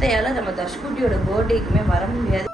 அத்தையால நம்ம தர்ஷ்குட்டியோட பர்த்டேக்குமே வர முடியாது.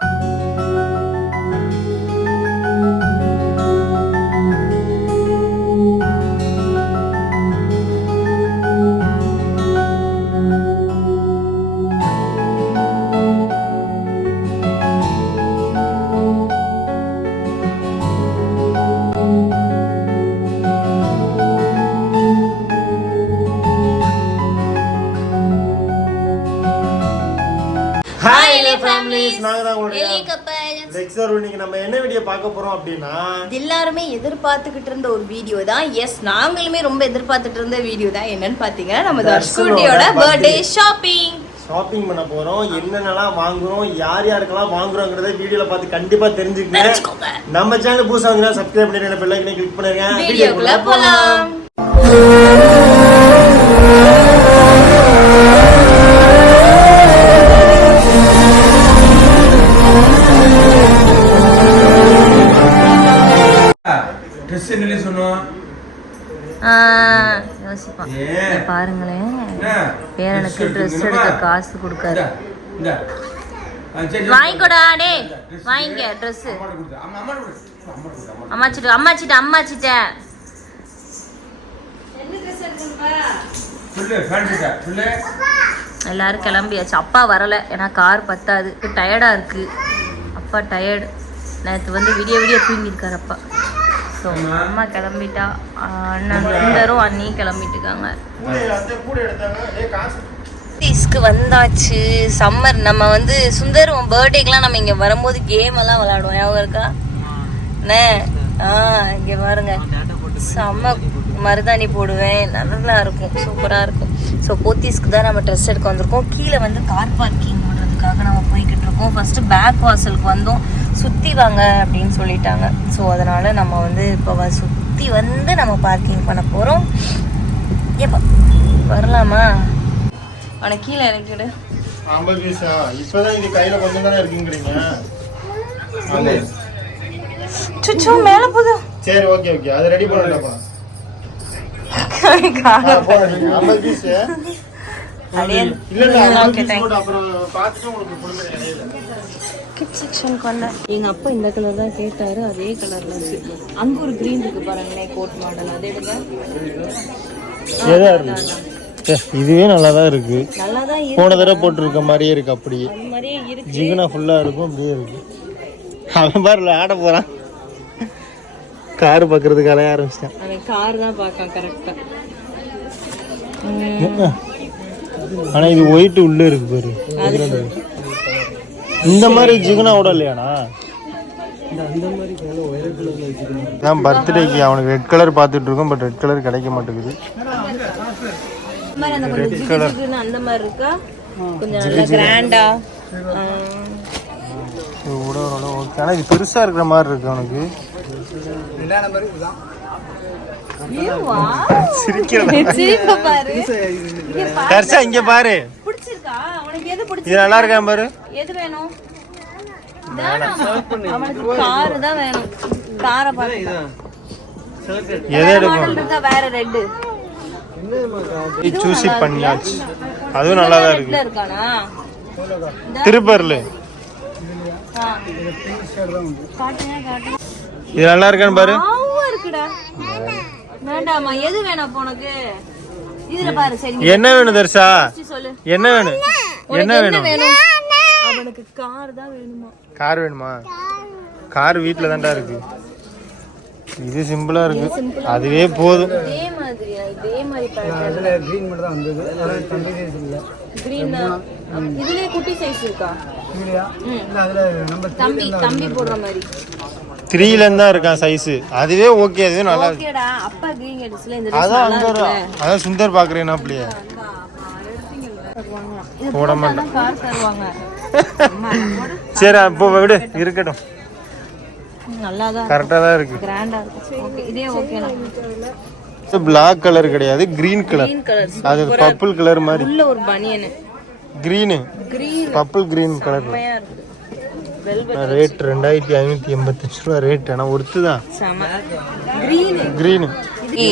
எல்லாருமே எதிர்பார்த்துக்கிட்டு இருந்த ஒரு வீடியோ தான். எஸ், நாங்களுமே ரொம்ப எதிர்பார்த்துட்டு இருந்த வீடியோ தான். என்னன்னு பாத்தீங்கன்னா நம்ம தர்ஷ்குட்டியோட பர்த்டே ஷாப்பிங் பண்ண போறோம். என்னென்னலாம் வாங்குறோம், யார் யாருக்கெல்லாம் வாங்குறோங்கிறத வீடியோல பார்த்து கண்டிப்பா தெரிஞ்சுக்கங்க. நம்ம சேனல் புதுசா வந்து சப்ஸ்கிரைப் பண்ணிடுங்க, பெல் ஐகானை கிளிக் பண்ணுங்க. வீடியோக்குள்ள போலாம். பாருங்களேன், பேரனுக்கு ட்ரெஸ் எடுக்க காசு கொடுக்காரு. வாங்கிக்கோடா டே, வாங்கிக்க ட்ரெஸ். அம்மாச்சிட்ட எல்லாரும் கிளம்பியாச்சு. அப்பா வரல, ஏன்னா கார் பத்தாது, டயர்டா இருக்கு. அப்பா டயர்டு, நேற்று வந்து விடிய தூங்கியிருக்காரு அப்பா. ஸோ அம்மா கிளம்பிட்டா, அண்ணன் சுந்தரும் அண்ணியும் கிளம்பிட்டுருக்காங்க. தீஸ்க்கு வந்தாச்சு. சம்மர் நம்ம வந்து சுந்தரும் பர்த்டேக்கெலாம் நம்ம இங்கே வரும்போது கேம் எல்லாம் விளாடுவோம், ஞாபகம் இருக்கா? அண்ணே இங்கே பாருங்க, செம்ம மருதாணி போடுவேன், நல்லா இருக்கும், சூப்பராக இருக்கும். ஸோ போத்தீஸ்க்கு தான் நம்ம ட்ரெஸ் எடுக்க வந்திருக்கோம். கீழே வந்து கார் பார்க்கிங் பண்ணுறதுக்காக நம்ம போய்கிட்டு இருக்கோம். ஃபஸ்ட்டு பேக் வாசலுக்கு வந்தோம், சுற்றி வாங்க அப்படின்னு சொல்லிட்டாங்க. ஸோ அதனால் நம்ம வந்து இப்போ சுற்றி வந்து நம்ம பார்க்கிங் பண்ண போகிறோம். எப்போ வரலாமா? அவனை கீழே இறக்கிவிடு. சுச்சோ மேலே போதும். சரி, ஓகே ஓகே, அது ரெடி பண்ணலாமா? எங்க அப்பா இந்த கலர் தான் கேட்டாரு, அதே கலர்ல இருக்கு. அங்க ஒரு கிரீன் இருக்கு பாருங்களேன், கோட் மாடல். அதே இதுவே நல்லாதான் இருக்கு. போன தடவை போட்டிருக்க மாதிரியே இருக்கு, அப்படியே ஜிகுனா ஃபுல்லா இருக்கும், அப்படியே இருக்கு. அவன் பாருல ஆட போறான், கார் பாக்குறதுக்கு அலைய ஆரம்பிச்சிட்டான். அவன் கார் தான் பார்க்கான் கரெக்டா. ஆனா இது ஒயிட் உள்ள இருக்கு பாரு. இந்த மாதிரி ஜிகுனாவோட இல்லையானா? நான் பர்த்டேக்கு அவனுக்கு ரெட் கலர் பார்த்துட்டு இருக்கோம், பட் ரெட் கலர் கிடைக்க மாட்டேங்குது. ரெட் கலர் அந்த மாதிரி இருக்கா, கொஞ்சம் நல்லா கிராண்டா கூட ஓகே. ஆனா இது பெருசா இருக்கிற மாதிரி இருக்கு அவனுக்கு. இங்க பாரு, இது நல்லா இருக்கா பாரு. எது வேணும்? அவனுக்கு கார் தான் வேணும். காரை பாருங்க, எது எடுக்கணும்? வேற ரெட் சூஸ் பண்ணியாச்சு, அதுவும் நல்லா தான் இருக்கு. திருப்பர்ல இது நல்லா இருக்கான்னு பாரு. வேண்டாமா, எது வேணும் உனக்கு? இதுல பாரு. சரி, என்ன வேணும் தர்ஷா? என்ன வேணும்? என்ன வேணும்? அவனுக்கு கார் தான் வேணுமா? கார் வேணுமா? கார் வீட்ல தான்டா இருக்கு. இது சிம்பிளா இருக்கு, அதுவே போதும். இதே மாதிரியா? இதே மாதிரி பேட்டர்ன்ல கிரீன் மட்டும் தான் வந்தது. அத கண்டினியூஸ் இல்ல. கிரீன் இதுலயே குட்டி சைஸ் இருக்கா? இல்லையா? இல்ல, அதுல நம்ம தம்பி போடுற மாதிரி 3ல இருந்தா இருக்கான் சைஸ். அதுவே ஓகே, அதுவே நல்லா இருக்கு. ஓகேடா, அப்பா கிரீன் எடிஸ்ல இந்த ட்ரெஸ் நல்லா இருக்கு. அத சுந்தர் பாக்குறேனா அப்படியே போட மாட்டான். கார் தருவாங்க. சரி அப்போ விடு, இருக்கட்டும். நல்லா தான் கரெக்ட்டா தான் இருக்கு, கிராண்டா இருக்கு. ஓகே, இதே ஓகேனா. இது Black கலர் கிடையாது, கிரீன் கலர். அது பர்பிள் கலர் மாதிரி உள்ள ஒரு பனியன். Green purple green colour. Rate 2585 ரூபா ரேட். ஆனா ஒர்த்து தான். கிரீன்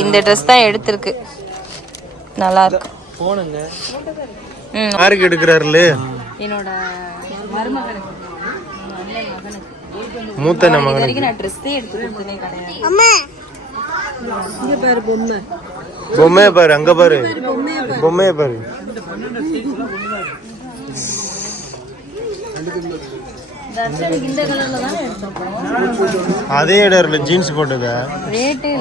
இந்த ட்ரெஸ் தான் எடுத்திருக்கு, நல்லா இருக்கு. போனுங்க யாருக்கு எடுக்கிறாருல என்னோட மருமகனுக்கு மூத்த மகனுக்கு நான் ட்ரெஸ்ஸே எடுத்து கொடுத்தனே கிடையாது. இங்க பாரு பொம்மை. பொம்மையை பாரு, அங்க பாரு பொம்மையை பாரு. தர்ஷனுக்கு இந்த கலர்ல தான் எடுத்தோம். அதே இடத்துல ஜீன்ஸ் போட்டத ரேட்டே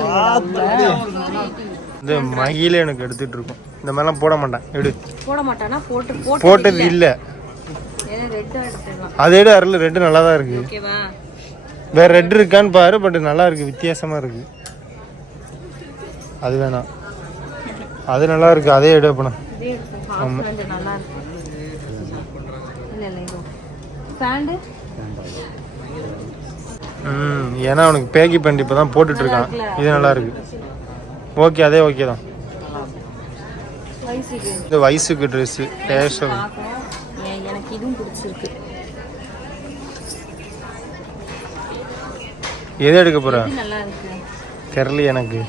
இந்த மகிழ எனக்கு எடுத்துட்டு இருக்கும். இந்த மாதிரிலாம் போட மாட்டேன். எடு போட மாட்டானா போட்டது இல்ல. அதே அருள் ரெட் நல்லா தான் இருக்கு. ஓகேவா? வேற ரெட் இருக்கான்னு பாரு. பட் நல்லா இருக்கு, வித்தியாசமா இருக்கு. அது வேணாம், அது நல்லா இருக்கு. அதே எடு அப்பனா. நல்லா இருக்கு. இல்ல இல்ல இது பேண்ட். ஏன்னா அவனுக்கு பேக்கி பேண்ட் இப்பதான் போட்டுட்டு இருக்கான். இது நல்லா இருக்கு. ஓகே, அதே ஓகே தான். இந்த வயசுக்கு ட்ரெஸ் டேஷன் எனக்கு இதுவும் பிடிச்சிருக்கு. எது எடுக்க போற? நல்லா இருக்கு. தெரியல எனக்கு.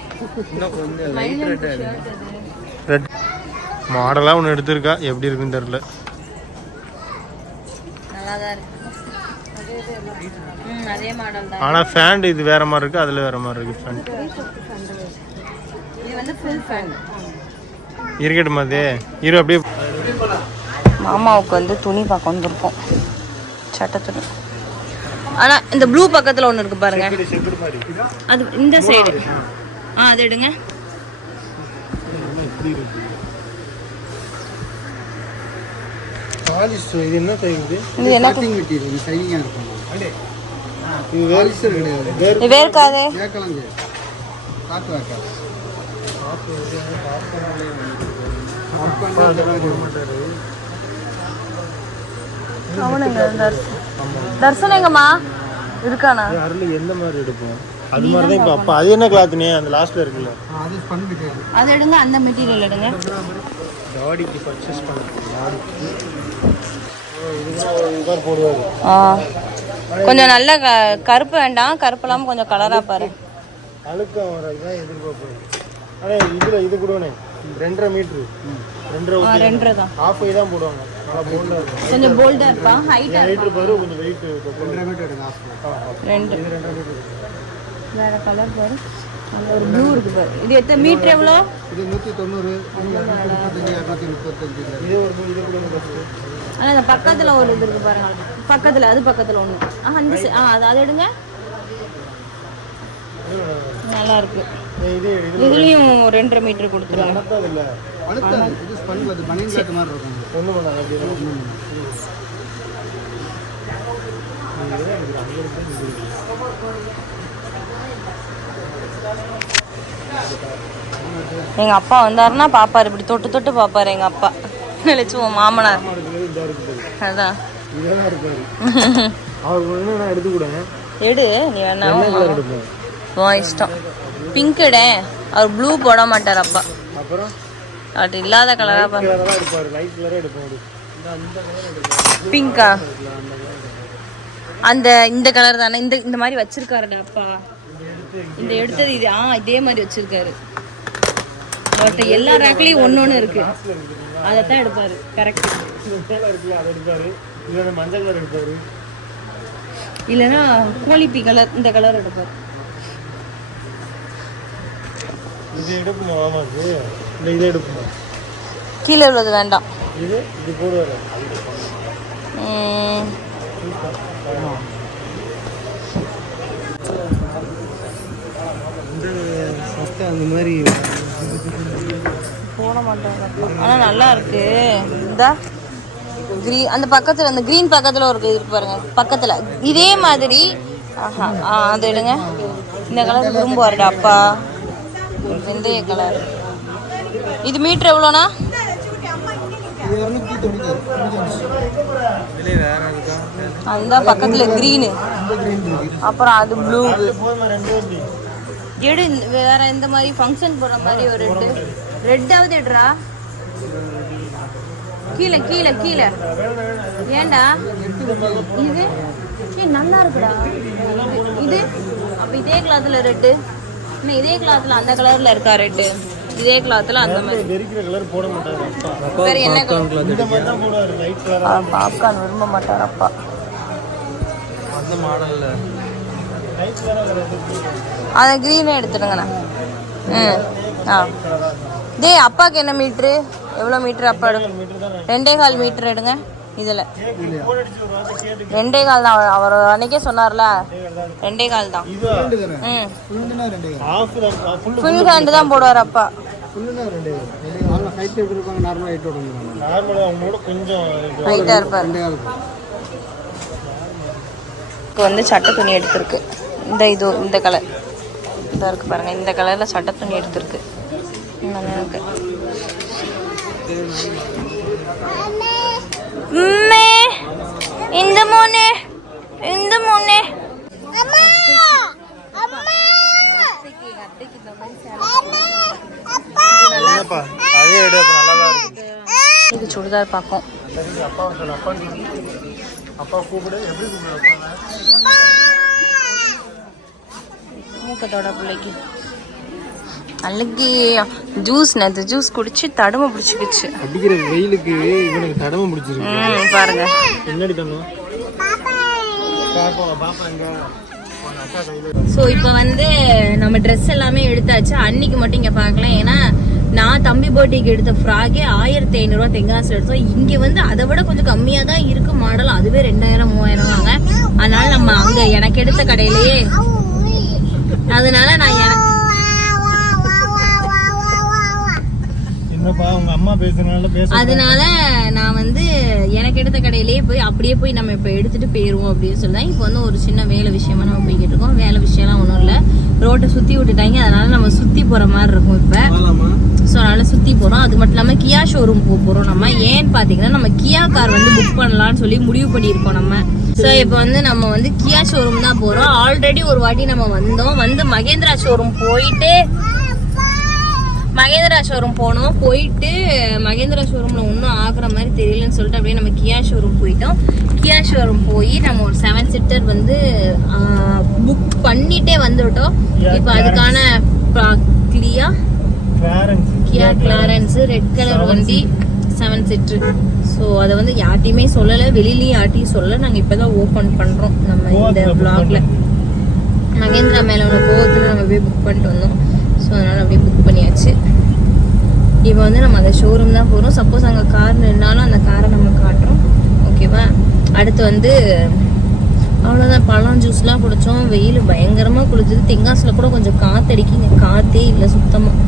ரெட் மாடலா ஒன்று எடுத்திருக்கா. எப்படி இருக்குன்னு தெரியல. நல்லா தான் இருக்கு. அதே மாடல் தான். ஆனா ஃபேண்ட் இது வேற மாதிரி இருக்கு, அதுல வேற மாதிரி இருக்கு. ஃபேண்ட் இது வந்து ஃபுல் ஃபேண்ட். இருக்கட்டும். அதே இரு. அப்படியே மாமாவுக்கு வந்து துணி பார்க்க வந்திருக்கோம். சட்டை துணி. ஆனா இந்த ப்ளூ பக்கத்துல ஒண்ணு இருக்கு பாருங்க. அது இந்த சைடு. அது எடுங்க. பாலிஷ். இது என்ன தைக்குது? இது என்ன கட்டிங் மெட்டீரியல் ஷைனிங்கா இருக்கும். இது பாலிஷர் கிடையாது. இது வேர்க்காதே. கேட்கலாங்க. காத்து வைக்காது. அவனுங்க தர்சன் எங்கம்மா இருக்கானா? அருள் எந்த மாதிரி எடுப்போம்? அது மாதிரி தான். இப்போ அப்போ அது என்ன கிளாத்னே அந்த லாஸ்ட்ல இருக்குல்ல, அது ஸ்பன் மெட்டீரியல். அது எடுங்க. அந்த மெட்டீரியல் எடுங்க. பாடிக்கு பர்ச்சேஸ் பண்ணுறேன். இது போடுவாரு. கொஞ்சம் நல்ல கருப்பு வேண்டாம். கருப்பு இல்லாமல் கொஞ்சம் கலரா பாரு. அழுக்கம் வர இதான் எதிர்பார்ப்பேன். ஆனால் இதில் இது கூடனே 2.5 மீட்டரு 2.5 தான். ஹாஃப் தான் போடுவாங்க. நல்லா போல்டாக இருக்கும். கொஞ்சம் போல்டா இருப்பான். ஹைட்டா வெயிட் பாரு. கொஞ்சம் வெயிட் 2 மீட்டர் எடுங்க. ரெண்டு வேற கலர் பாரு. அந்த ஒரு ப்ளூ இருக்கு பாரு. இது எத்தனை மீட்டர் எவ்வளோ? இது 190, 235, 235. இதே ஒரு இது கூட ஃபஸ்ட்டு. ஆனால் இந்த பக்கத்தில் ஒரு இது இருக்கு பாருங்க. பக்கத்தில் அது பக்கத்தில் ஒன்று. அந்த அது எடுங்க. நல்லா இருக்கு. இதுலயும் 2.5 மீட்டர் கொடுத்துருவாங்க. இது ஸ்பன் அது பனியன் கிளாத் மாதிரி இருக்கும். ஒண்ணு பண்ணாங்க அப்படியே. எங்க அப்பா வந்தாருன்னா பாப்பாரு. இப்படி தொட்டு தொட்டு பாப்பாரு எங்க அப்பா. நினைச்சுவோம் மாமனார். அதான் எடுத்து கூட எடு. நீ வேணா உன் இஷ்டம். பிங்க் எடு. அவர் ப்ளூ போட மாட்டார் அப்பா. அப்புறம் அது இல்லாத கலரா பாரு. பிங்கா? அந்த இந்த கலர் தானே. இந்த மாதிரி வச்சிருக்காருடா அப்பா. இந்த எடுத்தது இது. இதே மாதிரி வச்சிருக்காரு. பட் எல்லா ரேக்லயும் ஒன்னொன்னு இருக்கு. அதைத்தான் எடுப்பாரு. கரெக்ட். இல்லைன்னா கோழிப்பி கலர். இந்த கலர் எடுப்பாரு. கீழே உள்ளது வேண்டாம். அந்த மாதிரி போட மாட்டாங்க. ஆனா நல்லா இருக்கு. இந்த கிரீன் அந்த பக்கத்துல, அந்த கிரீன் பக்கத்துல ஒரு இருக்கு பாருங்க. பக்கத்துல இதே மாதிரி. அது எடுங்க. இந்த கலர் விரும்புவாருடா அப்பா. வெந்தய கலர். இது மீட்டர் எவ்வளோண்ணா? அதுதான் பக்கத்துல கிரீனு. அப்புறம் அது ப்ளூ. எடு. வேற எந்த மாதிரி ஃபங்க்ஷன் போடுற மாதிரி ஒரு ரெட்டாவது எடுறா. கீழே கீழே கீழே. ஏண்டா இது நல்லா இருக்குடா. இது அப்ப இதே கிளாத்ல ரெட்டு. இன்னும் இதே கிளாத்ல அந்த கலர்ல இருக்கா ரெட்டு. இதே கிளாத்தில் அந்த மாதிரி வெறிக்கிற கலர் போட மாட்டாரு அப்பா. வேறு என்ன கலர்? இந்த மாதிரி தான் போடுவார், லைட் கலர். பாப்கார்ன் விரும்ப மாட்டார் அப்பா. அந்த மாடலில் லைட் கலர். அதை க்ரீனே எடுத்துடுங்கண்ணா. ஆ டேய், அப்பாவுக்கு என்ன மீட்ரு? எவ்வளோ மீட்ரு அப்பா எடுக்கும்? 2.25 மீட்ரு எடுங்க. இதில் 2.25 தான். அவர் அன்னைக்கே சொன்னார்ல, 2.25 தான். ஃபுல் ஹேண்டு தான் போடுவார் அப்பா. ஹைட்டாக இருப்பார். இப்போ வந்து சட்டை துணி எடுத்திருக்கு. இந்த கலர் இதாக இருக்குது பாருங்கள். இந்த கலரில் சட்டை துணி எடுத்திருக்கு. நல்லா இருக்கு. இந்த மூணு இது சுடிதார் பார்க்கும். அப்பா கூப்பிடு. எப்படி கூப்பிடு? மூக்கத்தோட பிள்ளைக்கு அன்னைக்கு ஜூஸ் குடிச்சு தடமை பிடிச்சிக்கிச்சு. அடிக்கிற வெயிலுக்கு இவனுக்கு தடமை பிடிச்சிருக்கு பாருங்க. என்னடி தண்ணும். ஸோ இப்போ வந்து நம்ம ட்ரெஸ் எல்லாமே எடுத்தாச்சு. அன்னைக்கு மட்டும் இங்கே பார்க்கலாம். ஏன்னா நான் தம்பி பர்த்டேக்கு எடுத்த ஃப்ராகே 1500 தெங்காசில் எடுத்தோம். இங்கே வந்து அதை விட கொஞ்சம் கம்மியாக தான் இருக்கு மாடல். அதுவே 2000-3000 வாங்க. அதனால நம்ம அங்கே எனக்கு எடுத்த கடையிலேயே, அதனால நான் அதனால நான் வந்து எனக்கு எடுத்த கடையிலேயே போய் அப்படியே போய் நம்ம இப்போ எடுத்துட்டு போயிடுவோம் அப்படின்னு சொல்லிதான். இப்போ வந்து ஒரு சின்ன வேலை விஷயமா நம்ம போய்கிட்டு இருக்கோம். வேலை விஷயம்லாம் ஒன்றும் இல்லை, ரோட்டை சுற்றி விட்டுட்டாங்க. அதனால நம்ம சுற்றி போகிற மாதிரி இருக்கும் இப்போ. ஸோ அதனால சுற்றி போகிறோம். அது மட்டும் இல்லாமல் கியா ஷோரூம் போகிறோம் நம்ம. ஏன்னு பார்த்தீங்கன்னா நம்ம கியா கார் வந்து புக் பண்ணலான்னு சொல்லி முடிவு பண்ணியிருக்கோம் நம்ம. ஸோ இப்போ வந்து நம்ம வந்து கியா ஷோரூம் தான் போகிறோம். ஆல்ரெடி ஒரு வாட்டி நம்ம வந்து மகேந்திரா ஷோரூம் போனோம். போயிட்டு மகேந்திரா ஷோரூமில் ஒன்றும் ஆகுற மாதிரி தெரியலன்னு சொல்லிட்டு அப்படியே நம்ம கியா ஷோரூம் போயிட்டோம். கியா ஷோரூம் போய் நம்ம ஒரு 7 சீட்டர் வந்து புக் பண்ணிட்டே வந்துவிட்டோம். இப்போ அதுக்கான கியா கிளாரன்ஸ் ரெட் கலர் வண்டி 7 சீட்டர். ஸோ அதை வந்து யார்ட்டையுமே சொல்லலை, வெளியிலையும் யார்ட்டையும் சொல்லலை. நாங்கள் இப்போ தான் ஓப்பன் பண்ணுறோம் நம்ம இந்த vlogல. மகேந்திரா மேலே உள்ள கோவத்தில் நம்ம போய் புக் பண்ணிட்டு வந்தோம். ஸோ அதனால் அப்படியே புக் பண்ணியாச்சு. இப்போ வந்து நம்ம அந்த ஷோரூம் தான் போகிறோம். சப்போஸ் அங்கே கார் நின்னாலும் அந்த காரை நம்ம காட்டுறோம். ஓகேவா? அடுத்து வந்து அவ்வளோதான். பழம் ஜூஸ்லாம் குடித்தோம். வெயில் பயங்கரமாக குளிச்சது. தெங்காசில் கூட கொஞ்சம் காற்றடிக்கி, இங்கே காற்றே இல்லை சுத்தமாக.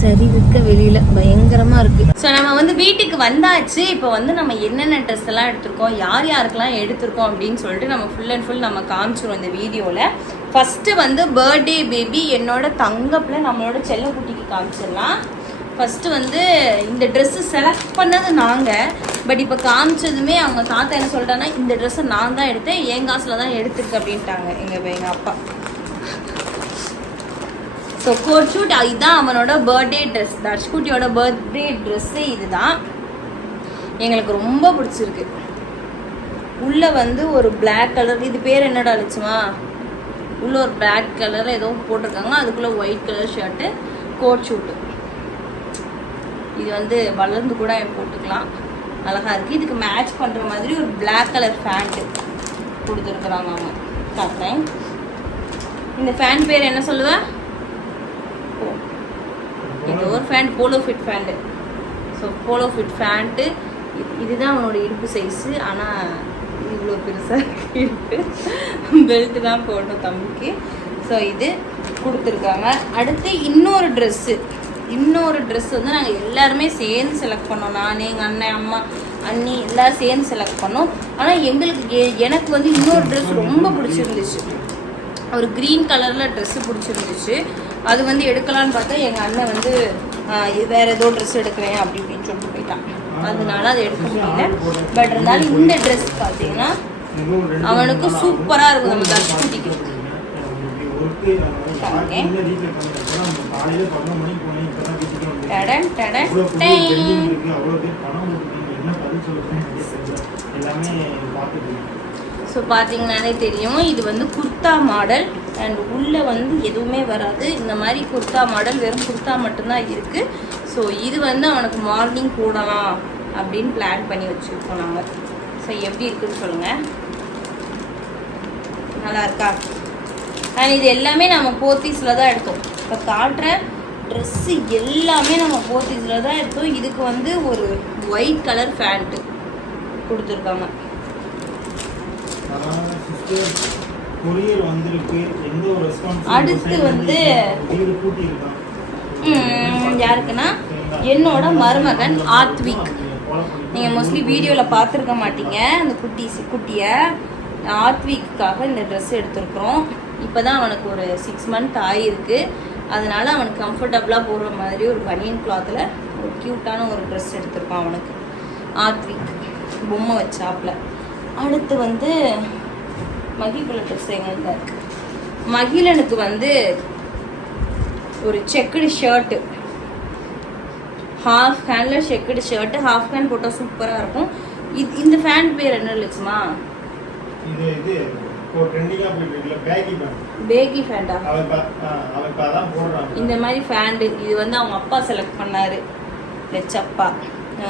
சரி விற்க வெளியில் பயங்கரமாக இருக்குது. ஸோ நம்ம வந்து வீட்டுக்கு வந்தாச்சு. இப்போ வந்து நம்ம என்னென்ன ட்ரெஸ் எல்லாம் எடுத்திருக்கோம், யார் யாருக்கெல்லாம் எடுத்திருக்கோம் அப்படின்னு சொல்லிட்டு நம்ம ஃபுல் அண்ட் ஃபுல் நம்ம காமிச்சிரும் இந்த வீடியோவில். ஃபஸ்ட்டு வந்து பர்த்டே பேபி என்னோட தங்கப்பில் நம்மளோட செல்லக்குட்டிக்கு காமிச்சிடலாம். ஃபஸ்ட்டு வந்து இந்த ட்ரெஸ்ஸு செலக்ட் பண்ணது நாங்கள். பட் இப்போ காமிச்சதுமே அவங்க தாத்தா என்ன சொல்லிட்டாங்கன்னா, இந்த ட்ரெஸ்ஸை நான் தான் எடுத்தேன், என் காசில் தான் எடுத்துருக்கு அப்படின்ட்டாங்க எங்கள் அப்பா. ஸோ கோட் ஷூட் இதுதான் அவனோட பர்த்டே ட்ரெஸ். தர்ஷ்குட்டியோட பர்த்டே ட்ரெஸ்ஸே இதுதான். எங்களுக்கு ரொம்ப பிடிச்சிருக்கு. உள்ளே வந்து ஒரு பிளாக் கலர், இது பேர் என்னடா அழிச்சுமா, உள்ளே ஒரு பிளாக் கலரில் ஏதோ போட்டிருக்காங்க. அதுக்குள்ளே white colour shirt, coat suit. இது வந்து வளர்ந்து கூட போட்டுக்கலாம், அழகாக இருக்குது. இதுக்கு மேட்ச் பண்ணுற மாதிரி ஒரு பிளாக் கலர் ஃபேண்ட்டு கொடுத்துருக்குறாங்க அவங்க. காட்டுறேன். இந்த ஃபேன் பேர் என்ன சொல்லுவேன்? இது ஒரு pant, polo fit pant. So polo fit pant. இதுதான் அவனோட இடுப்பு சைஸு. ஆனால் இவ்வளோ பெருசாக இருக்கு. பெல்ட்டு தான் போடணும் தம்பிக்கு. ஸோ இது கொடுத்துருக்காங்க. அடுத்து இன்னொரு ட்ரெஸ்ஸு வந்து நாங்கள் எல்லாருமே சேர்ந்து செலக்ட் பண்ணோம். நான், எங்கள் அண்ணன், அம்மா, அண்ணி எல்லோரும் சேர்ந்து செலக்ட் பண்ணோம். ஆனால் எனக்கு வந்து இன்னொரு ட்ரெஸ் ரொம்ப பிடிச்சிருந்துச்சு. ஒரு க்ரீன் கலரில் ட்ரெஸ்ஸு பிடிச்சிருந்துச்சு. அது வந்து எடுக்கலான்னு பார்த்தா எங்கள் அண்ணன் வந்து வேறு ஏதோ ட்ரெஸ் எடுக்கிறேன் அப்படி இப்படின்னு சொல்லிட்டு போயிட்டான். அதனால அதை எடுக்க முடியல. பட் இருந்தாலும் இந்த ட்ரெஸ் பார்த்தீங்கன்னா அவனுக்கு சூப்பராக இருக்கும். நம்ம தர்ஷ்குட்டிக்கு ஸோ பார்த்தீங்கன்னாலே தெரியும். இது வந்து குர்தா மாடல். அண்ட் உள்ளே வந்து எதுவுமே வராது. இந்த மாதிரி குர்தா மாடல், வெறும் குர்தா மட்டும்தான் இருக்குது. ஸோ இது வந்து அவனுக்கு மார்னிங் போடலாம் அப்படின்னு பிளான் பண்ணி வச்சுருக்கோம் நாங்கள். ஸோ எப்படி இருக்குன்னு சொல்லுங்கள். நல்லா இருக்கா? அண்ட் இது எல்லாமே நம்ம போத்தீஸில் தான் எடுத்தோம். இப்போ காட்டுற ட்ரெஸ்ஸு எல்லாமே நம்ம போத்தீஸில் தான் எடுத்தோம். இதுக்கு வந்து ஒரு ஒயிட் கலர் ஃபேண்ட்டு கொடுத்துருக்காங்க. அடுத்து வந்து யாருக்குன்னா என்னோட மருமகன் ஆத்விக். நீங்கள் மோஸ்ட்லி வீடியோவில் பார்த்துருக்க மாட்டீங்க. அந்த குட்டியை ஆத்விக்காக இந்த ட்ரெஸ் எடுத்துருக்குறோம். இப்போ தான் அவனுக்கு ஒரு 6 மந்த் ஆகிருக்கு. அதனால அவனுக்கு கம்ஃபர்டபுளாக போடுற மாதிரி ஒரு பனியன் கிளாத்தில் ஒரு க்யூட்டான ஒரு ட்ரெஸ் எடுத்திருக்கான் அவனுக்கு. ஆத்விக் பொம்மை வச்சாப்பில். அடுத்து வந்து மகிழன் ட்ரெஸ் எங்கள்கிட்ட இருக்கு. மகிழனுக்கு வந்து ஒரு checked shirt, half handle checked shirt. Half hand போட்டால் சூப்பராக இருக்கும். இந்த ஃபேண்ட் பேர் என்ன லட்சுமா? Baggy Fanta? இந்த மாதிரி ஃபேண்டு. இது வந்து அவங்க அப்பா செலக்ட் பண்ணாரு, லட்சப்பா.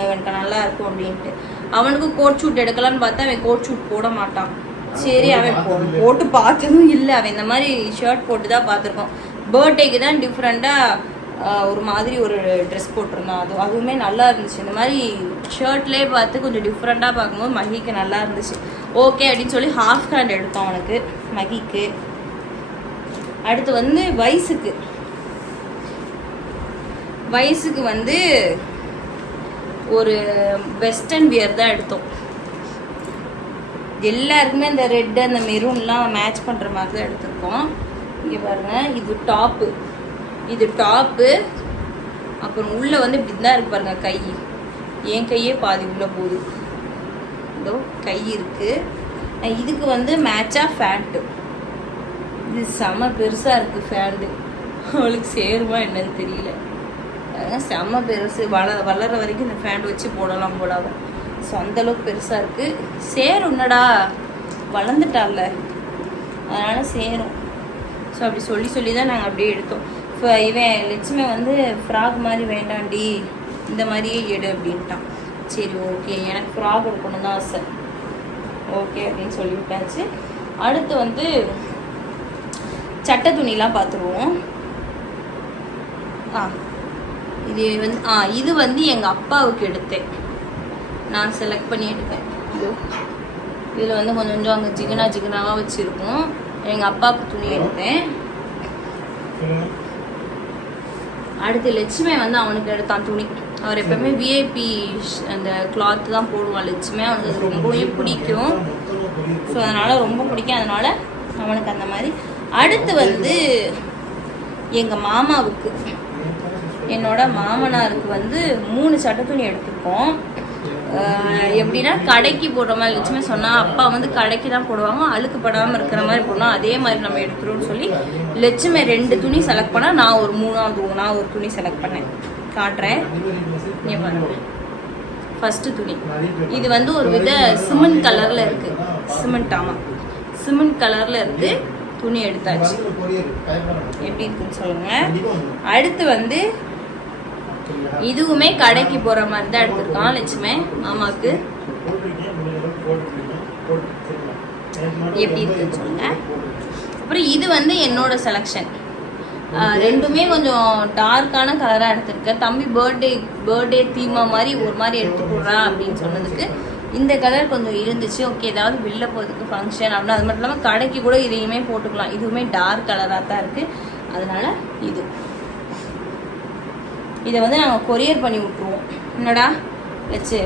எனக்கு நல்லா இருக்கும் அப்படின்ட்டு. அவனுக்கு கோட் ஷூட் எடுக்கலான்னு பார்த்தா அவன் கோட் ஷூட் போட மாட்டான். சரி, அவன் போட்டு பார்த்ததும் இல்லை. அவன் இந்த மாதிரி ஷர்ட் போட்டு தான் பார்த்துருக்கோம். பர்த்டேக்கு தான் டிஃப்ரெண்ட்டாக ஒரு மாதிரி ஒரு ட்ரெஸ் போட்டிருந்தான். அதுவுமே நல்லா இருந்துச்சு. இந்த மாதிரி ஷர்ட்லேயே பார்த்து கொஞ்சம் டிஃப்ரெண்ட்டாக பார்க்கும்போது மகிக்கு நல்லா இருந்துச்சு. ஓகே அப்படின்னு சொல்லி ஹாஃப் ஹேண்ட் எடுத்தோம் அவனுக்கு, மகிக்கு. அடுத்து வந்து வயசுக்கு வந்து ஒரு வெஸ்டர்ன் வியர் தான் எடுத்தோம். எல்லாருக்குமே அந்த ரெட்டு அந்த மெரூன்லாம் மேட்ச் பண்ணுற மாதிரி தான் எடுத்திருக்கோம். இங்கே பாருங்கள், இது டாப்பு. அப்புறம் உள்ளே வந்து இப்படி தான் இருக்கு பாருங்கள் கை. என் கையே பாதி உள்ளே போகுது. இதோ கை இருக்குது. இதுக்கு வந்து மேட்சாக ஃபேண்ட்டு. இது செம்ம பெருசாக இருக்குது ஃபேண்ட்டு. அவளுக்கு சேருமா என்னன்னு தெரியல. செம்ம பெருசு. வளர வரைக்கும் இந்த ஃபேண்ட் வச்சு போடலாம் போடாத. ஸோ அந்தளவுக்கு பெருசாக இருக்குது. சேரும்னடா, வளர்ந்துட்டால, அதனால் சேரும். ஸோ அப்படி சொல்லி தான் நாங்கள் அப்படியே எடுத்தோம். இப்போ இவன் லட்சுமி வந்து ஃப்ராக் மாதிரி வேண்டாண்டி, இந்த மாதிரியே எடு அப்படின்ட்டான். சரி ஓகே, எனக்கு ஃப்ராக் எடுக்கணும் தான் ஆசை. ஓகே அப்படின்னு சொல்லிவிட்டாச்சு. அடுத்து வந்து சட்டை துணிலாம் பார்த்துருவோம். இது வந்து எங்கள் அப்பாவுக்கு எடுத்தேன். நான் செலக்ட் பண்ணி எடுப்பேன். இதில் வந்து கொஞ்சம் அங்கே ஜிகனாவாக வச்சுருக்கோம். எங்கள் அப்பாவுக்கு துணி எடுத்தேன். அடுத்து லட்சுமி வந்து அவனுக்கு எடுத்தான் துணி. அவர் எப்பவுமே விஐபி அந்த கிளாத் தான் போடுவான் லட்சுமி. அவனுக்கு அது ரொம்பவே பிடிக்கும். ஸோ அதனால் ரொம்ப பிடிக்கும். அதனால் அவனுக்கு அந்த மாதிரி. அடுத்து வந்து எங்கள் மாமாவுக்கு, என்னோட மாமனாருக்கு வந்து 3 சட்டை துணி எடுத்துருக்கோம். எப்படின்னா கடைக்கு போடுற மாதிரி லட்சுமி சொன்னால், அப்பா வந்து கடைக்கு தான் போடுவாங்க, அழுக்கு படாமல் இருக்கிற மாதிரி போடணும், அதே மாதிரி நம்ம எடுக்கிறோம்னு சொல்லி லட்சுமி 2 துணி செலக்ட் பண்ணால் நான் ஒரு 3வது துணி செலக்ட் பண்ணேன். காட்டுறேன், நீ பாருங்க. ஃபஸ்ட்டு துணி இது வந்து ஒரு வித சிமெண்ட் கலரில் இருக்குது. சிமெண்ட் கலரில் இருக்குது. துணி எடுத்தாச்சு. எப்படி இருக்குன்னு சொல்லுங்கள். அடுத்து வந்து இதுவுமே கடைக்கு போகிற மாதிரி தான் எடுத்துருக்கான் லட்சுமி மாமாவுக்கு. எப்படி இருக்குன்னு சொல்லுங்க. அப்புறம் இது வந்து என்னோட செலெக்ஷன். ரெண்டுமே கொஞ்சம் டார்க்கான கலராக எடுத்திருக்கேன். தம்பி பர்த்டே தீமா மாதிரி ஒரு மாதிரி எடுத்து போடுறான் அப்படின்னு சொன்னதுக்கு இந்த கலர் கொஞ்சம் இருந்துச்சு. ஓகே, ஏதாவது வெளில போகிறதுக்கு ஃபங்க்ஷன் அப்படின்னா, அது மட்டும் இல்லாமல் கடைக்கு கூட இதையுமே போட்டுக்கலாம். இதுவுமே டார்க் கலராக தான் இருக்குது. அதனால இதை வந்து நாங்கள் கொரியர் பண்ணி விட்ருவோம். என்னடா வச்சு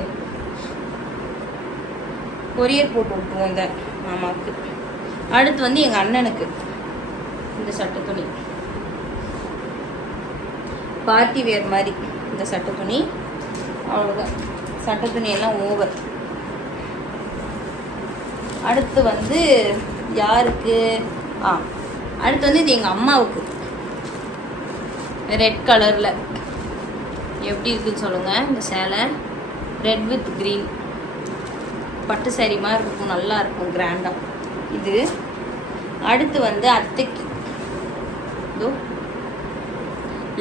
கொரியர் போட்டு விட்ருவோம் இந்த மாமாவுக்கு. அடுத்து வந்து எங்கள் அண்ணனுக்கு இந்த சட்டை துணி, பார்ட்டி வேர் மாதிரி இந்த சட்டை துணி. அவ்வளோதான், சட்டை துணி எல்லாம் ஓவர். அடுத்து வந்து யாருக்கு? அடுத்து வந்து இது எங்கள் அம்மாவுக்கு ரெட் கலரில். எப்படி இருக்குன்னு சொல்லுங்கள். இந்த சேலை ரெட் வித் க்ரீன் பட்டு சாரி மாதிரி இருக்கும், நல்லா இருக்கும், கிராண்டாக இது. அடுத்து வந்து அத்தைக்கு இதோ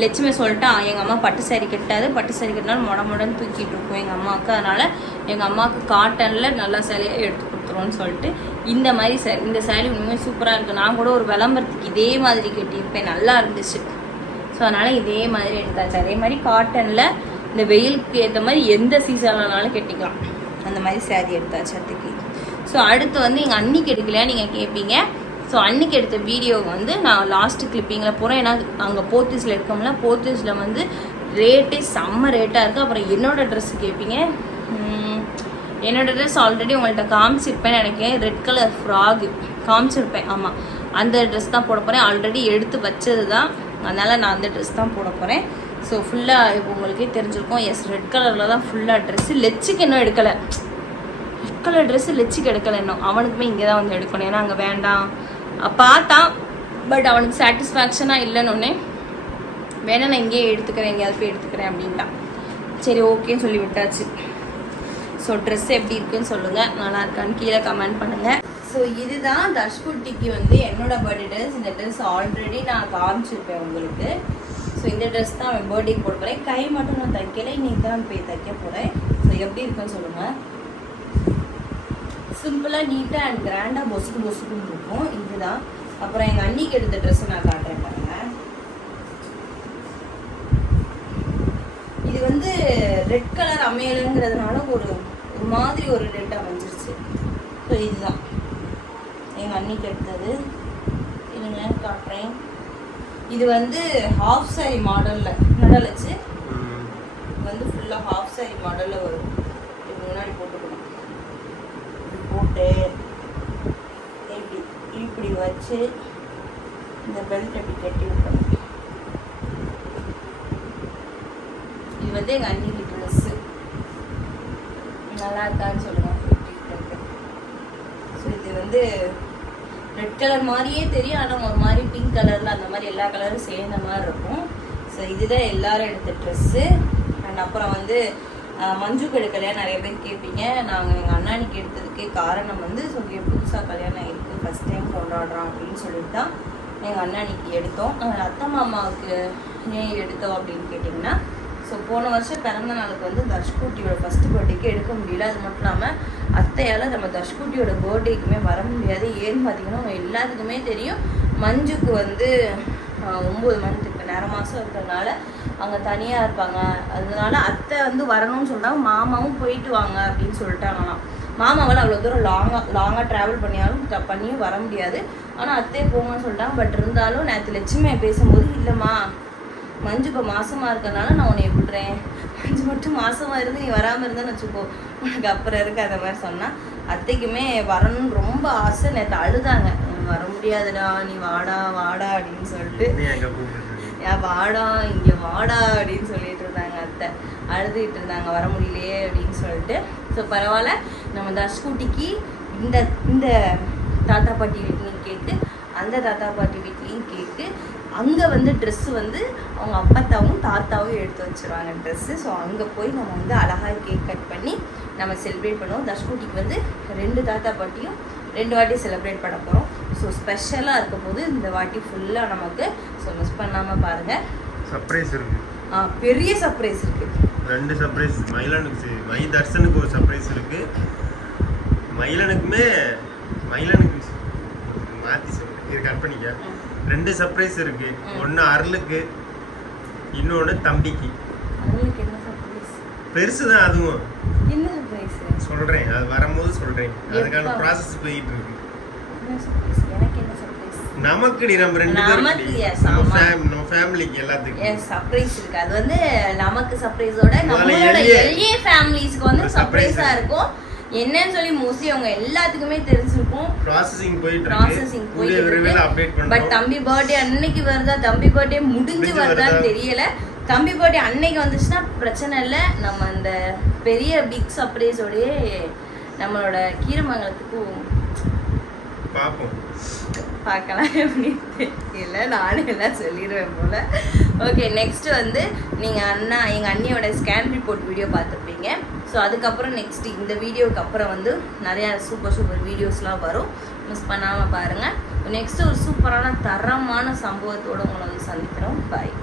லட்சுமி சொல்லிட்டா எங்கள் அம்மா பட்டு சாரி கட்டாது, பட்டு சாரி கட்டினாலும் மொடன்னு தூக்கிட்டு இருக்கும் எங்கள் அம்மாவுக்கு. அதனால் எங்கள் அம்மாவுக்கு காட்டனில் நல்லா சேலையாக எடுத்து கொடுத்துருவோன்னு சொல்லிட்டு இந்த மாதிரி இந்த சேரீ உண்மையுமே சூப்பராக இருக்குது. நான் கூட ஒரு விளம்பரத்துக்கு இதே மாதிரி கட்டியிருப்பேன், நல்லா இருந்துச்சு. ஸோ அதனால் இதே மாதிரி எடுத்தாச்சு. அதே மாதிரி காட்டனில் இந்த வெயிலுக்கு ஏற்ற மாதிரி எந்த சீசன்லனாலும் கட்டிக்கலாம், அந்த மாதிரி சேரீ எடுத்தாச்சு அத்தைக்கு. ஸோ அடுத்து வந்து எங்கள் அன்னிக்கு எடுக்கலையா நீங்கள் கேட்பீங்க. ஸோ அன்றைக்கி எடுத்த வீடியோ வந்து நான் லாஸ்ட்டு கிளிப்பிங்கில் போகிறேன். ஏன்னா அங்கே போத்தீஸில் இருக்கோம்ல, போத்தீஸில் வந்து ரேட்டே செம்ம ரேட்டாக இருக்குது. அப்புறம் என்னோடய ட்ரெஸ்ஸு கேட்பீங்க. என்னோடய ட்ரெஸ் ஆல்ரெடி உங்கள்கிட்ட காமிச்சிருப்பேன்னு நினைக்கிறேன். ரெட் கலர் ஃப்ராகு காமிச்சிருப்பேன். ஆமாம், அந்த ட்ரெஸ் தான் போட போகிறேன். ஆல்ரெடி எடுத்து வச்சது தான், அதனால் நான் அந்த ட்ரெஸ் தான் போட போகிறேன். ஸோ ஃபுல்லாக இப்போ உங்களுக்கே தெரிஞ்சிருக்கும். எஸ், ரெட் கலரில் தான் ஃபுல்லாக ட்ரெஸ்ஸு. லெச்சுக்கு இன்னும் எடுக்கலை, ரெட் கலர் ட்ரெஸ்ஸு லெச்சுக்கு எடுக்கலை இன்னும். அவனுக்குமே இங்கே தான் வந்து எடுக்கணும், ஏன்னா அங்கே வேண்டாம் பார்த்தான். பட் அவனுக்கு சாட்டிஸ்ஃபேக்ஷனாக இல்லைன்னு வேணா நான் இங்கேயே எடுத்துக்கிறேன், எங்கேயாவது போய் எடுத்துக்கிறேன் அப்படின்ட்டான். சரி ஓகேன்னு சொல்லி விட்டாச்சு. ஸோ ட்ரெஸ் எப்படி இருக்குன்னு சொல்லுங்கள், நல்லா இருக்கான்னு கீழே கமெண்ட் பண்ணுங்கள். ஸோ இதுதான் தர்ஷ்குட்டிக்கு வந்து என்னோட பர்த்டே ட்ரெஸ். இந்த ட்ரெஸ் ஆல்ரெடி நான் காமிச்சிருப்பேன் உங்களுக்கு. ஸோ இந்த ட்ரெஸ் தான் அவன் பர்த்டேக்கு போட போகிறேன். கை மட்டும் நான் தைக்கலை, இன்னைக்கு தான் போய் தைக்க போகிறேன். ஸோ எப்படி இருக்குன்னு சொல்லுங்கள். சிம்பிளாக நீட்டாக அண்ட் கிராண்டாக பொசுக்குன்னு இருக்கும். இதுதான். அப்புறம் எங்கள் அன்னிக்கு எடுத்த ட்ரெஸ்ஸை நான் காட்டுறேன் பாருங்கள். இது வந்து ரெட் கலர் அமையலைங்கிறதுனால ஒரு மாதிரி ஒரு ரெட் அமைஞ்சிருச்சு. ஸோ இதுதான் எங்கள் அன்னிக்கு எடுத்தது. இதுங்க காட்டுறேன். இது வந்து ஹாஃப் சாரி மாடலில் நடலச்சு. இது வந்து ஃபுல்லாக ஹாஃப் சாரி மாடலில் வரும். இது முன்னாடி போட்டுக்கணும். போட்டு இப்படி வச்சு இந்த பெல்ட் அப்படி கட்டி விட்டணும். இது வந்து எங்கள் அன்னிக்கு ட்ரெஸ்ஸு. நல்லா இருக்கான்னு சொல்லுங்கள். ஸோ இது வந்து ரெட் கலர் மாதிரியே தெரியும், ஆனால் ஒரு மாதிரி பிங்க் கலரில் அந்த மாதிரி எல்லா கலரும் சேர்ந்த மாதிரி இருக்கும். ஸோ இதுதான் எல்லாரும் எடுத்த ட்ரெஸ்ஸு. அண்ட் அப்புறம் வந்து மஞ்சுக்கு எடுக்கலையா நிறைய பேர் கேட்பீங்க. நாங்கள் எங்கள் அண்ணாணிக்கு எடுத்ததுக்கே காரணம் வந்து ஸோ புதுசாக கல்யாணம் இருக்குது, ஃபஸ்ட் டைம் கொண்டாடுறோம் அப்படின்னு சொல்லிட்டு தான் எங்கள் அண்ணாணிக்கு எடுத்தோம். அத்தை மாமாவுக்கு ஏன் எடுத்தோம் அப்படின்னு கேட்டிங்கன்னா, ஸோ போன வருஷம் பிறந்த நாளுக்கு வந்து தர்ஷ்குட்டியோட ஃபஸ்ட்டு பர்த்டேக்கு எடுக்க முடியல. அது மட்டும் இல்லாமல் அத்தையால் நம்ம தர்ஷ்குட்டியோட பர்த்டேக்குமே வர முடியாது. ஏன்னு பார்த்தீங்கன்னா எல்லாத்துக்குமே தெரியும், மஞ்சுக்கு வந்து 9 மந்த் இப்போ நேர மாதம் இருக்கிறதுனால அவங்க தனியாக இருப்பாங்க. அதனால அத்தை வந்து வரணும்னு சொல்லிட்டாங்க. மாமாவும் போயிட்டு வாங்க அப்படின்னு சொல்லிட்டாங்களாம். மாமாவால் அவ்வளோ தூரம் லாங்காக ட்ராவல் பண்ணியும் வர முடியாது. ஆனால் அத்தையே போங்கன்னு சொல்லிட்டாங்க. பட் இருந்தாலும் நேற்று லட்சுமியை பேசும்போது, இல்லைம்மா மஞ்சு இப்போ மாசமாக இருக்கிறதுனால நான் உன்னை விடுறேன், மஞ்சு மட்டும் மாசமாக இருந்து நீ வராமல் இருந்தேன்னு வச்சுக்கோ, உனக்கு அப்புறம் இருக்கு அந்த மாதிரி சொன்னால். அத்தைக்குமே வரணும்னு ரொம்ப ஆசை. நேற்று அழுதாங்க, வர முடியாதுடா நீ வாடா அப்படின்னு சொல்லிட்டு. ஏன் வாடா இங்கே வாடா அப்படின்னு சொல்லிட்டு இருந்தாங்க. அத்தை அழுதுகிட்டு இருந்தாங்க, வர முடியலையே அப்படின்னு சொல்லிட்டு. ஸோ பரவாயில்ல, நம்ம தர்ஷ்குட்டிக்கு இந்த தாத்தா பாட்டி வீட்லையும் கேட்டு, அந்த தாத்தா பாட்டி வீட்லேயும் கேட்டு, அங்கே வந்து ட்ரெஸ்ஸு வந்து அவங்க அப்பத்தாவும் தாத்தாவும் எடுத்து வச்சுருவாங்க ட்ரெஸ்ஸு. ஸோ அங்கே போய் நம்ம வந்து அழகாக கேக் கட் பண்ணி நம்ம செலிப்ரேட் பண்ணுவோம். தர்ஷ்குட்டிக்கு வந்து 2 தாத்தா பாட்டியும் 2 வாட்டி செலிப்ரேட் பண்ண போகிறோம். ஸோ ஸ்பெஷலாக இருக்க போது இந்த வாட்டி ஃபுல்லாக நமக்கு. ஸோ மிஸ் பண்ணாமல் பாருங்கள். சர்ப்ரைஸ் இருக்குது. பெரிய சர்ப்ரைஸ் இருக்குது. 2 சர்ப்ரைஸ். மை தர்ஷனுக்கு ஒரு சர்ப்ரைஸ் இருக்குது. மயிலனுக்கு மாற்றி இது கட் பண்ணிக்க. 2 சர்ப்ரைஸ் இருக்கு. ஒன்று அருளுக்கு, இன்னொன்று தம்பிக்கு. பெருசு தான் அதுவும். சொல்றேன், அது வரும்போது சொல்றேன். அதுக்கான ப்ராசஸ் போயிட்டு இருக்கு. நமக்குடி நம்ம 2 பேருக்கு, நம்ம ஃபேமிலிக்கு எல்லாத்துக்கும் சர்ப்ரைஸ் இருக்கு. அது வந்து நமக்கு சர்ப்ரைஸோட நம்மளோட எல்ஏ ஃபேமிலிஸ்க்கு வந்து சர்ப்ரைஸா இருக்கும். என்னன்னு சொல்லி மோஸ்ட்லி அவங்க எல்லாத்துக்குமே தெரிஞ்சிருக்கும். ப்ராசஸிங் போயிட்டு இருக்கு. பட் தம்பி பர்த்டே அன்னைக்கு வருதா, தம்பி பர்த்டே முடிஞ்சு வருதான்னு தெரியல. தம்பி பர்த்டே அன்னைக்கு வந்துச்சுன்னா பிரச்சனை இல்லை. நம்ம அந்த பெரிய பிக் சர்ப்ரைஸோடயே நம்மளோட கீரமங்கலத்துக்கு பார்க்கலாம். எப்படி தெரியல, நானும் எல்லாம் சொல்லிடுவேன் போல. ஓகே, நெக்ஸ்ட் வந்து நீங்கள் எங்கள் அண்ணியோட ஸ்கேன் ரிப்போர்ட் வீடியோ பார்த்துருப்பீங்க. ஸோ அதுக்கப்புறம் நெக்ஸ்ட் இந்த வீடியோக்கு அப்புறம் வந்து நிறையா சூப்பர் வீடியோஸ்லாம் வரும். மிஸ் பண்ணாமல் பாருங்கள். நெக்ஸ்ட் ஒரு சூப்பரான தரமான சம்பவத்தோடு உங்களை வந்து சந்திக்கிறோம். பாய்.